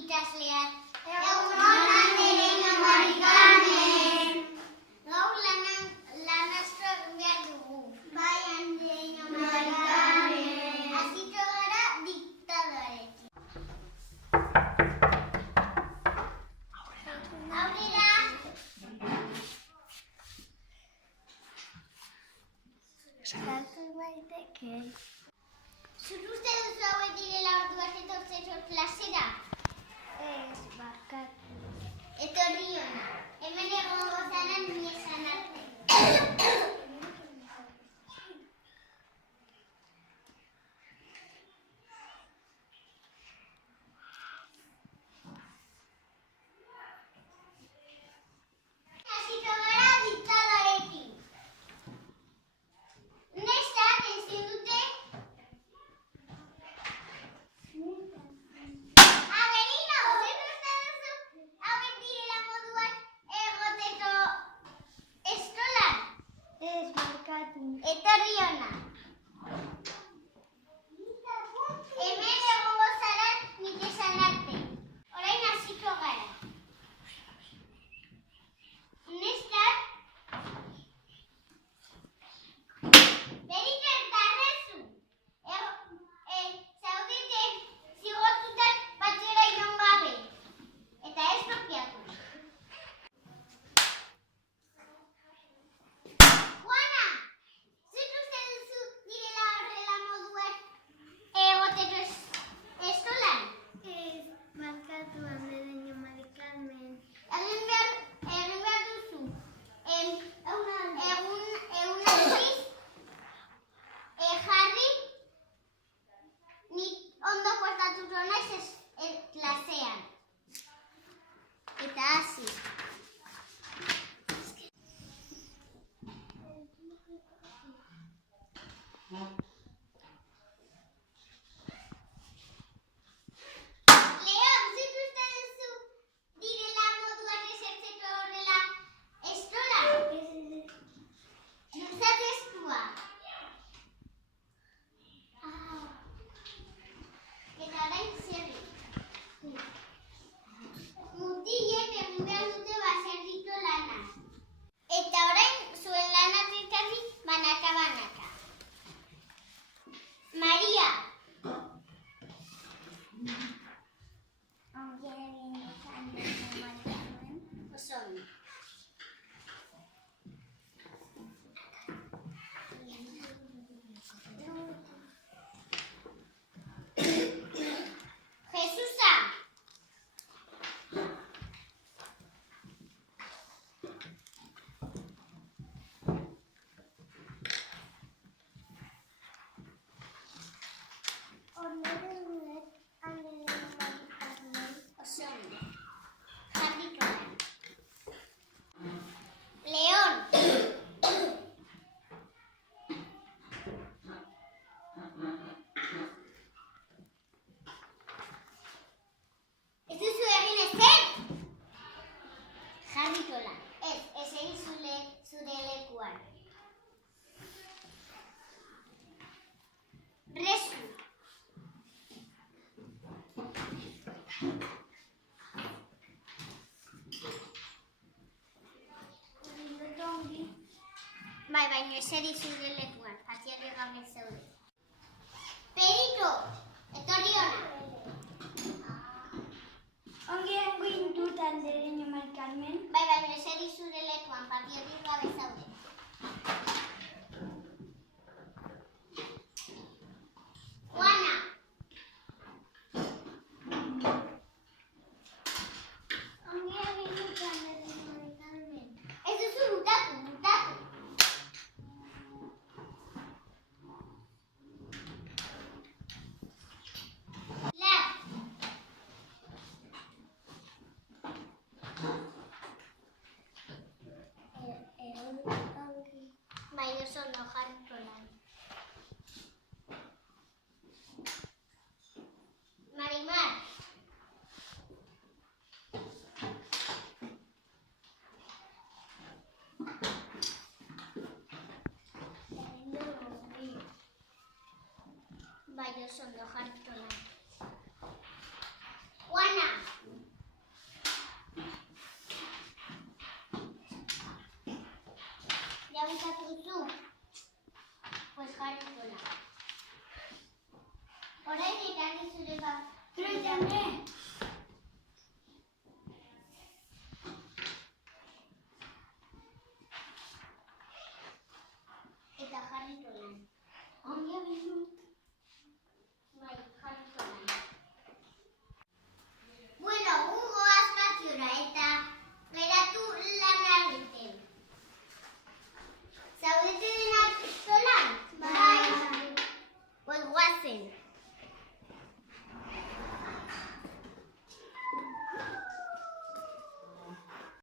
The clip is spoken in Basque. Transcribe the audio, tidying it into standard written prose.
ikasleak. Egun on Andereño Maricarmen. Gaur lan asko egin behar dugu. Bai, Andereño Maricarmen. Hasiko gara diktadorekin. Aurrera. Sartu daiteke. Zuk uste duzu hauek direla orduak etortzeko klasera? Ez, barkatu. Etorri hona. Hemen egongo zara ni esan arte. Hasiko gara diktadorekin. Nestak ezin dute Avelino, zuk uste duzu hauek direla moduak egoteko eskolan? Ez, barkatu. Etorri hona. Hemen egongo zara nik esan arte. Orain hasiko gara. Neskak Berika darrezu. Zaudete zigortutak batera inon gabe. Eta ez kopiatu. Juana, zuk uste duzu direla horrela moduak egoteko eskolan? Ez, barkatu Andereño Maricarmen. Egin behar duzu. Egun aldiz jarri nik ondo portatuko naiz klasean. Eta hasi. Leon, zuk uste duzu direla moduak esertzeko horrela eskolan? Luza testua. Eta orain zerri. Mutilek egin behar dute baserriko lana. Eta orain zuen lanak elkarri banaka-banaka. Maria. Ongi eginez Andereño Maricarmen. Oso ondo. Jesusa. Andereño Maricarmen. Oso ondo. Jarriko gara. Leon. Ez duzu egin ezer? Jarriko lan. Ez egin zure lekuan. Rezu. Bai, baina eseri zure lekuan. Hasiak gabe zaude. Periko, etorri hona. Ongi egin dut Andereño Maricarmen. Bai, baina eseri zure lekuan. Hasiak gabe zaude. Juana. Ongi egin dut Andereño Maricarmen. Ez duzu butatu. Bai, oso ondo jarriko lan. Marimar. Bai, oso ondo jarriko lan.